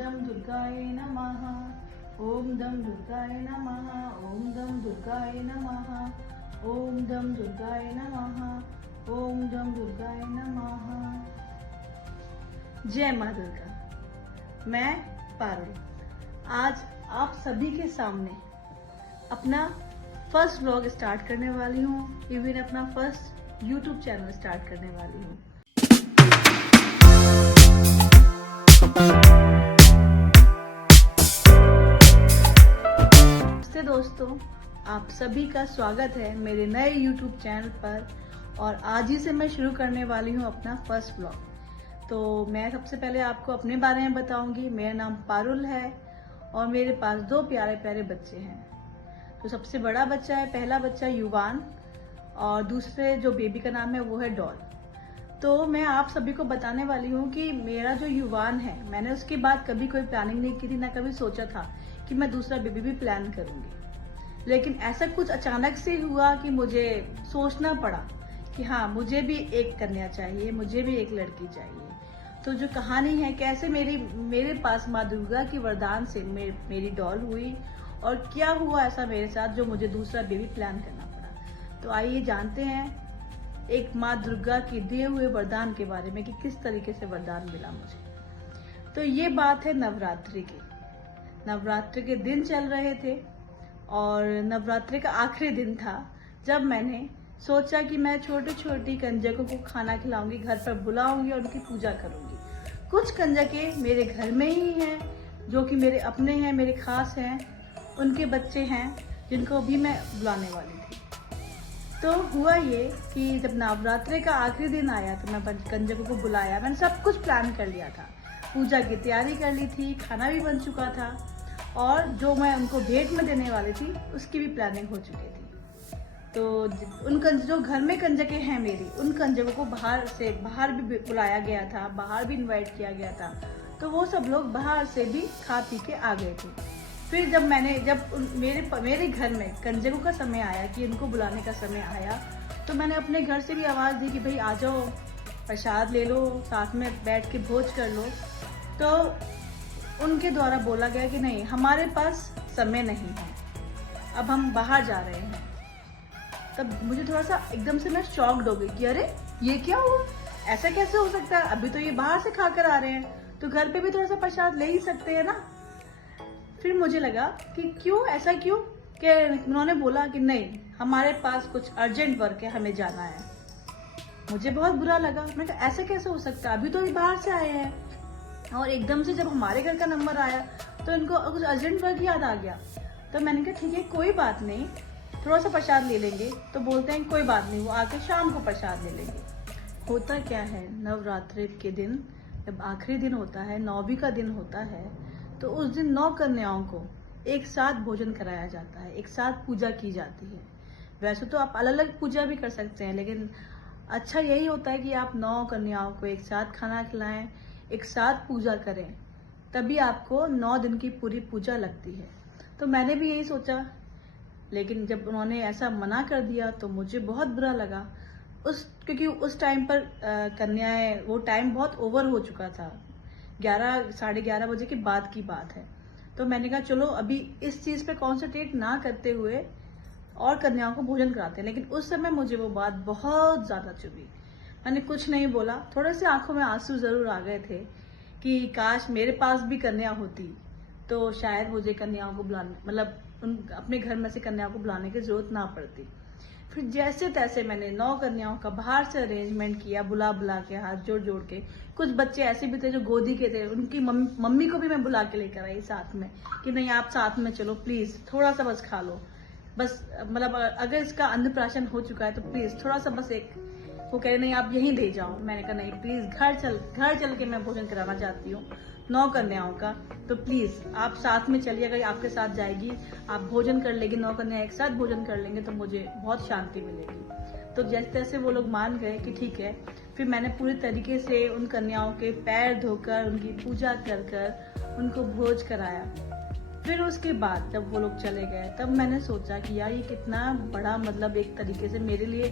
दम दुर्गाय नमः। ओम दम दुर्गाय नमः। ओम दम दुर्गाय नमः। ओम दम दुर्गाय नमः। ओम दम दुर्गाय नमः। जय माँ दुर्गा। मैं पारुल आज आप सभी के सामने अपना फर्स्ट व्लॉग स्टार्ट करने वाली हूँ। इवन अपना फर्स्ट यूट्यूब चैनल स्टार्ट करने वाली हूँ। नमस्ते दोस्तों, आप सभी का स्वागत है मेरे नए यूट्यूब चैनल पर। और आज ही से मैं शुरू करने वाली हूँ अपना फर्स्ट व्लॉग। तो मैं सबसे पहले आपको अपने बारे में बताऊंगी। मेरा नाम पारुल है और मेरे पास 2 प्यारे प्यारे बच्चे हैं। तो सबसे बड़ा बच्चा है, पहला बच्चा युवान, और दूसरे जो बेबी का नाम है वो है डॉल। तो मैं आप सभी को बताने वाली हूँ कि मेरा जो युवान है, मैंने उसके बाद कभी कोई प्लानिंग नहीं की थी, ना कभी सोचा था कि मैं दूसरा बेबी भी प्लान करूंगी। लेकिन ऐसा कुछ अचानक से हुआ कि मुझे सोचना पड़ा कि हाँ, मुझे भी एक कन्या चाहिए, मुझे भी एक लड़की चाहिए। तो जो कहानी है कैसे मेरे पास माँ दुर्गा की वरदान से मेरी डॉल हुई और क्या हुआ ऐसा मेरे साथ जो मुझे दूसरा बेबी प्लान करना पड़ा। तो आइए जानते हैं एक माँ दुर्गा के दिए हुए वरदान के बारे में कि किस तरीके से वरदान मिला मुझे। तो ये बात है नवरात्रि की। नवरात्रि के दिन चल रहे थे और नवरात्रि का आखिरी दिन था जब मैंने सोचा कि मैं छोटी छोटी कंजकों को खाना खिलाऊंगी, घर पर बुलाऊंगी और उनकी पूजा करूंगी। कुछ कंजके मेरे घर में ही हैं जो कि मेरे अपने हैं, मेरे खास हैं, उनके बच्चे हैं जिनको भी मैं बुलाने वाली थी। तो हुआ ये कि जब नवरात्रि का आखिरी दिन आया तो मैं कंजकों को बुलाया। मैंने सब कुछ प्लान कर लिया था, पूजा की तैयारी कर ली थी, खाना भी बन चुका था और जो मैं उनको भेंट में देने वाली थी उसकी भी प्लानिंग हो चुकी थी। तो जो घर में कंजके हैं मेरी, उन कंजकों को बाहर भी बुलाया गया था, बाहर भी इनवाइट किया गया था। तो वो सब लोग बाहर से भी खा पी के आ गए थे। फिर जब मेरे घर में कंजकों का समय आया कि उनको बुलाने का समय आया, तो मैंने अपने घर से भी आवाज़ दी कि भाई आ जाओ, प्रसाद ले लो, साथ में बैठ के भोज कर लो। तो उनके द्वारा बोला गया कि नहीं, हमारे पास समय नहीं है, अब हम बाहर जा रहे हैं। तब मुझे थोड़ा सा एकदम से मैं शॉक्ड हो गई कि अरे ये क्या हुआ, ऐसा कैसे हो सकता है, अभी तो ये बाहर से खाकर आ रहे हैं तो घर पे भी थोड़ा सा प्रसाद ले ही सकते हैं ना। फिर मुझे लगा कि क्यों ऐसा क्यों, कि उन्होंने बोला कि नहीं, हमारे पास कुछ अर्जेंट वर्क है, हमें जाना है। मुझे बहुत बुरा लगा। मैं कहा ऐसा कैसे हो सकता है, अभी तो ये बाहर से आए हैं। और एकदम से जब हमारे घर का नंबर आया तो इनको कुछ अर्जेंट वर्क याद आ गया। तो मैंने कहा ठीक है, कोई बात नहीं, थोड़ा सा प्रसाद ले लेंगे। तो बोलते हैं कोई बात नहीं, वो आके शाम को प्रसाद ले लेंगे। होता क्या है, नवरात्रि के दिन जब आखिरी दिन होता है, 9वीं का दिन होता है, तो उस दिन 9 कन्याओं को एक साथ भोजन कराया जाता है, एक साथ पूजा की जाती है। वैसे तो आप अलग अलग पूजा भी कर सकते हैं, लेकिन अच्छा यही होता है कि आप 9 कन्याओं को एक साथ खाना खिलाएं, एक साथ पूजा करें, तभी आपको 9 दिन की पूरी पूजा लगती है। तो मैंने भी यही सोचा, लेकिन जब उन्होंने ऐसा मना कर दिया तो मुझे बहुत बुरा लगा। क्योंकि उस टाइम पर कन्याएं, वो टाइम बहुत ओवर हो चुका था, 11 साढ़े 11 बजे के बाद की बात है। तो मैंने कहा चलो अभी इस चीज पे कॉन्सेंट्रेट ना करते हुए और कन्याओं को भोजन कराते हैं। लेकिन उस समय मुझे वो बात बहुत ज्यादा चुभी। मैंने कुछ नहीं बोला, थोड़े से आंखों में आंसू जरूर आ गए थे कि काश मेरे पास भी कन्या होती तो शायद मुझे कन्याओं को बुलाने, मतलब अपने घर में से कन्याओं को बुलाने की जरूरत ना पड़ती। फिर जैसे तैसे मैंने 9 कन्याओं का बाहर से अरेंजमेंट किया, बुला के, हाथ जोड़ जोड़ के। कुछ बच्चे ऐसे भी थे जो गोदी के थे, उनकी मम्मी को भी मैं बुला के लेकर आई साथ में कि नहीं आप साथ में चलो, प्लीज थोड़ा सा बस खा लो, बस मतलब अगर इसका अन्नप्राशन हो चुका है तो प्लीज थोड़ा सा बस एक। वो कह रहे नहीं आप यहीं दे जाओ। मैंने कहा नहीं, प्लीज घर चल के मैं भोजन कराना चाहती हूँ 9 कन्याओं का, तो प्लीज आप साथ में चलिए। अगर आपके साथ जाएगी, आप भोजन कर लेगी, 9 कन्या एक साथ भोजन कर लेंगे तो मुझे बहुत शांति मिलेगी। तो जैसे तैसे वो लोग मान गए कि ठीक है। फिर मैंने पूरी तरीके से उन कन्याओं के पैर धोकर, उनकी पूजा कर उनको भोज कराया। फिर उसके बाद जब वो लोग चले गए तब मैंने सोचा कि यार ये कितना बड़ा मतलब एक तरीके से मेरे लिए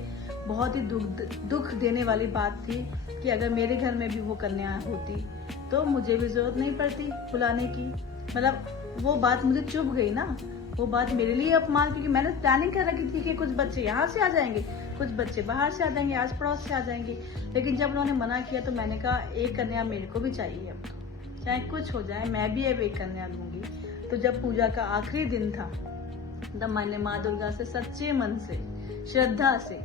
बहुत ही दुख देने वाली बात थी कि अगर मेरे घर में भी वो कन्या होती तो मुझे भी जरूरत नहीं पड़ती बुलाने की। मतलब वो बात मुझे चुभ गई ना, वो बात मेरे लिए अपमान, क्योंकि मैंने प्लानिंग कर रखी थी कि कुछ बच्चे यहाँ से आ जाएंगे, कुछ बच्चे बाहर से आ जाएंगे, आस पड़ोस से आ जाएंगे। लेकिन जब उन्होंने मना किया तो मैंने कहा एक कन्या मेरे को भी चाहिए, अब चाहे कुछ हो जाए मैं भी अब एक कन्या लूंगी। तो जब पूजा का आखिरी दिन था तब मैंने माँ दुर्गा से सच्चे मन से श्रद्धा से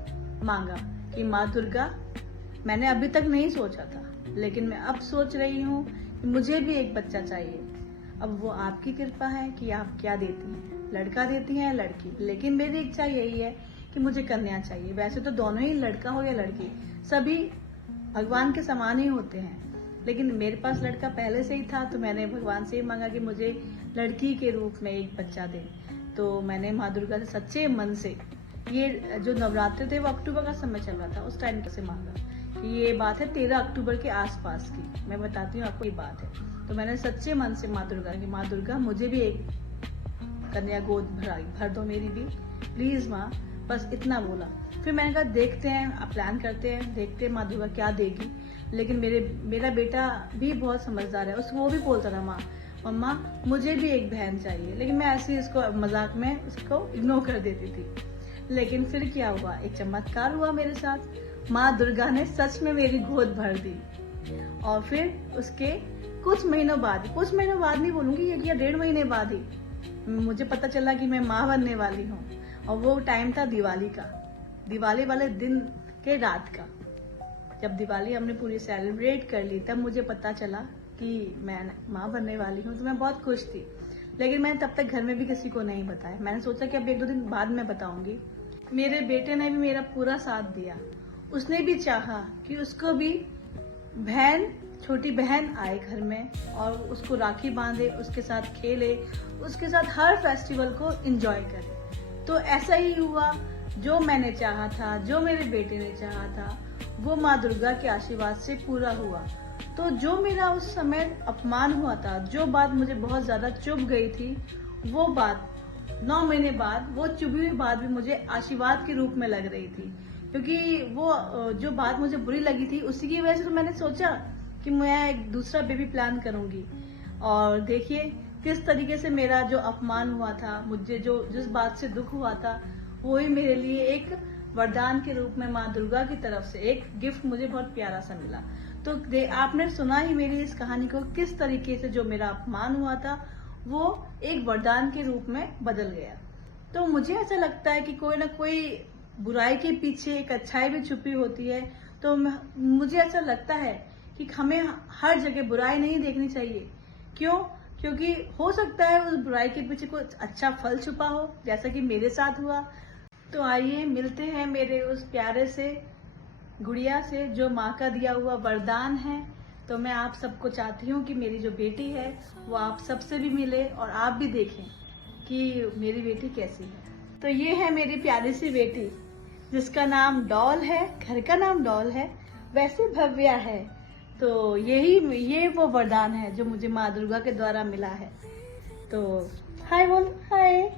मांगा कि माँ दुर्गा, मैंने अभी तक नहीं सोचा था लेकिन मैं अब सोच रही हूँ कि मुझे भी एक बच्चा चाहिए। अब वो आपकी कृपा है कि आप क्या देती हैं, लड़का देती हैं या लड़की, लेकिन मेरी इच्छा यही है कि मुझे कन्या चाहिए। वैसे तो दोनों ही, लड़का हो या लड़की, सभी भगवान के समान ही होते हैं, लेकिन मेरे पास लड़का पहले से ही था तो मैंने भगवान से ही मांगा कि मुझे लड़की के रूप में एक बच्चा दे। तो मैंने माँ दुर्गा से सच्चे मन से, ये जो नवरात्र थे वो अक्टूबर का समय चल रहा था, उस टाइम से मांगा कि ये बात है 13 अक्टूबर के आसपास की, मैं बताती हूँ आपको ये बात है। तो मैंने सच्चे मन से माँ दुर्गा की, माँ दुर्गा मुझे भी एक कन्या गोद भर दो मेरी भी, प्लीज माँ, बस इतना बोला। फिर मैंने कहा देखते हैं, आप प्लान करते हैं, देखते हैं माँ दुर्गा क्या देगी। लेकिन मेरा बेटा भी बहुत समझदार है, उसको वो भी बोलता था माँ मम्मा मुझे भी एक बहन चाहिए, लेकिन मैं ऐसे ही उसको मजाक में उसको इग्नोर कर देती थी। लेकिन फिर क्या हुआ, एक चमत्कार हुआ मेरे साथ, माँ दुर्गा ने सच में मेरी गोद भर दी। और फिर उसके कुछ महीनों बाद नहीं बोलूंगी, ये 1.5 महीने बाद ही मुझे पता चला कि मैं माँ बनने वाली हूँ। और वो टाइम था दिवाली का, दिवाली वाले दिन के रात का। जब दिवाली हमने पूरी सेलिब्रेट कर ली तब मुझे पता चला कि मैं माँ बनने वाली हूँ, तो मैं बहुत खुश थी। लेकिन मैंने तब तक घर में भी किसी को नहीं बताया, मैंने सोचा कि अब 1-2 दिन बाद में बताऊंगी। मेरे बेटे ने भी मेरा पूरा साथ दिया, उसने भी चाहा कि उसको भी छोटी बहन आए घर में और उसको राखी बांधे, उसके साथ खेले, उसके साथ हर फेस्टिवल को एंजॉय करे। तो ऐसा ही हुआ, जो मैंने चाहा था, जो मेरे बेटे ने चाहा था, वो माँ दुर्गा के आशीर्वाद से पूरा हुआ। तो जो मेरा उस समय अपमान हुआ था, जो बात मुझे बहुत ज्यादा चुभ गई थी, वो बात 9 महीने बाद, वो चुभी हुई बात भी मुझे आशीर्वाद के रूप में लग रही थी। क्योंकि वो जो बात मुझे बुरी लगी थी उसी की वजह से तो मैंने सोचा कि मैं एक दूसरा बेबी प्लान करूंगी। और देखिए किस तरीके से मेरा जो अपमान हुआ था, मुझे जिस बात से दुख हुआ था, वो ही मेरे लिए एक वरदान के रूप में माँ दुर्गा की तरफ से एक गिफ्ट मुझे बहुत प्यारा सा मिला। तो आपने सुना ही मेरी इस कहानी को, किस तरीके से जो मेरा अपमान हुआ था वो एक वरदान के रूप में बदल गया। तो मुझे ऐसा लगता है कि कोई ना कोई बुराई के पीछे एक अच्छाई भी छुपी होती है। तो मुझे ऐसा लगता है कि हमें हर जगह बुराई नहीं देखनी चाहिए। क्यों? क्योंकि हो सकता है उस बुराई के पीछे कुछ अच्छा फल छुपा हो, जैसा कि मेरे साथ हुआ। तो आइए मिलते हैं मेरे उस प्यारे से गुड़िया से, जो माँ का दिया हुआ वरदान है। तो मैं आप सबको चाहती हूँ कि मेरी जो बेटी है वो आप सबसे भी मिले और आप भी देखें कि मेरी बेटी कैसी है। तो ये है मेरी प्यारी सी बेटी, जिसका नाम डॉल है, घर का नाम डॉल है, वैसे भव्या है। तो ये वो वरदान है जो मुझे माँ दुर्गा के द्वारा मिला है। तो हाय बोल, हाय,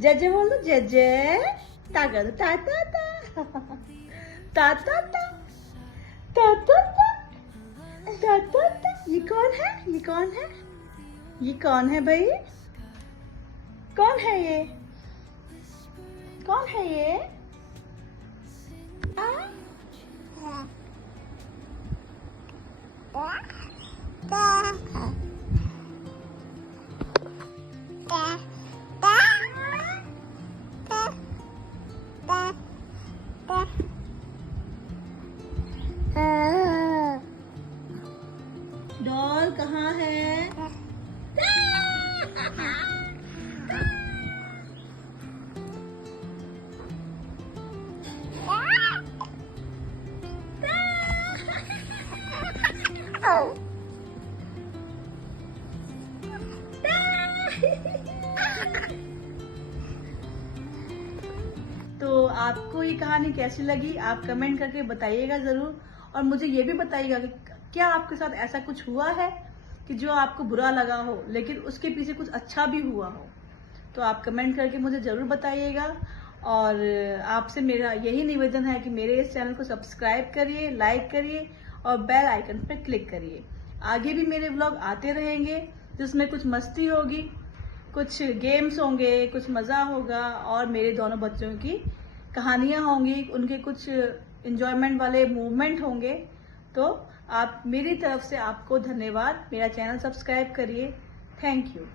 जय जय बोल दो, जय जय, ता कर दो, ता ता ता ता ता ता ता ता ता ता ता। ये कौन है, ये कौन है, ये कौन है भाई, कौन है ये, कौन है ये? डॉल कहाँ है? तो आपको ये कहानी कैसी लगी आप कमेंट करके बताइएगा जरूर। और मुझे ये भी बताइएगा कि क्या आपके साथ ऐसा कुछ हुआ है कि जो आपको बुरा लगा हो लेकिन उसके पीछे कुछ अच्छा भी हुआ हो, तो आप कमेंट करके मुझे ज़रूर बताइएगा। और आपसे मेरा यही निवेदन है कि मेरे इस चैनल को सब्सक्राइब करिए, लाइक करिए और बेल आइकन पर क्लिक करिए। आगे भी मेरे व्लॉग आते रहेंगे जिसमें कुछ मस्ती होगी, कुछ गेम्स होंगे, कुछ मज़ा होगा और मेरे दोनों बच्चों की कहानियाँ होंगी, उनके कुछ एंजॉयमेंट वाले मूवमेंट होंगे। तो आप मेरी तरफ से आपको धन्यवाद। मेरा चैनल सब्सक्राइब करिए। Thank you.